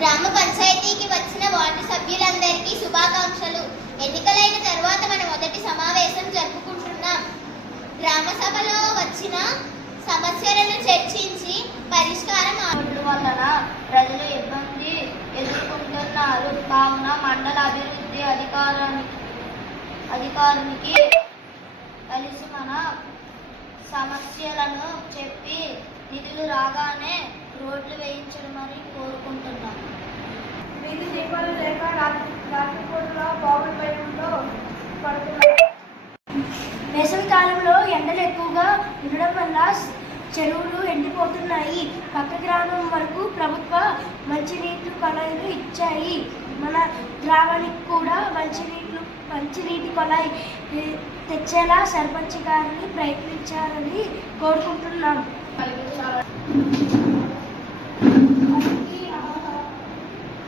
గ్రామ పంచాయతీకి వచ్చిన వార్డు సభ్యులందరికీ శుభాకాంక్షలు. ఎన్నికలైన తర్వాత మన మొదటి సమావేశం జరుపుకుంటున్నాం. గ్రామ సభలో వచ్చిన సమస్యలను చర్చించి పరిష్కారం వలన ప్రజలు ఇబ్బంది ఎదుర్కొంటున్నారు. కావున మండల అభివృద్ధి అధికారానికి అధికారునికి కలిసి మన సమస్యలను చెప్పి నిధులు రాగానే రోడ్లు వేయించడమని కోరుకుంటున్నాం వీధి దీపాలు లేక రాత్రి రాత్రిపూటలో బాబుల భయంలో పడుతున్నారు. వేసవి కాలంలో ఎండలు ఎక్కువగా ఉండడం వల్ల చెరువులు ఎండిపోతున్నాయి. పక్క గ్రామం వరకు ప్రభుత్వ మంచినీటి కొలాయిలు ఇచ్చాయి. మన గ్రామానికి కూడా మంచినీళ్ళు మంచినీటి కొలాయి తెచ్చేలా సర్పంచ్ గారిని ప్రయత్నించాలని కోరుకుంటున్నాం ఈ ఆహార-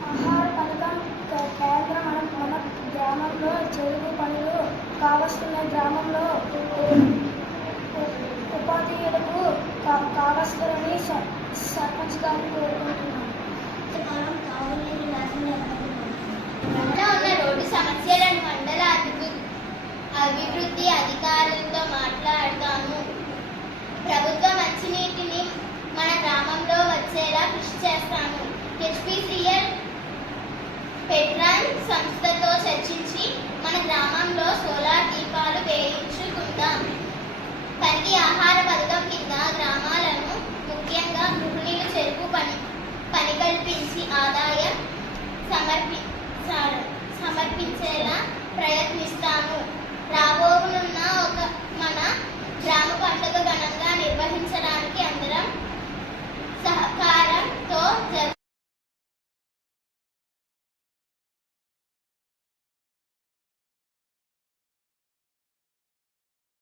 ఆహార పథకం కే- కేంద్రం మన మన గ్రామంలో చెరువు పనులు కావస్తున్న గ్రామంలో ఉ- ఉపాధ్యాయులకు కా- కావస్తారని సర్పంచ్ గారు కోరుకుంటున్నారు. ఉన్న రోడ్డు సమస్యలను మండల అభివృద్ధి అభివృద్ధి అధికారులతో మాట్లాడతాము. ప్రభుత్వ మంచినీటిని మన గ్రామంలో వచ్చేలా కృషి చేస్తాము. హెచ్పిసిఎల్ పెట్రాన్ సంస్థతో చర్చించి గ్రామంలో సోలార్ దీపాలు వేయించుకుందాం. పనికి ఆహార పథకం కింద గ్రామాలను ముఖ్యంగా గృహిణులు చెరుకు పని పని కల్పించి ఆదాయం సమర్పించారు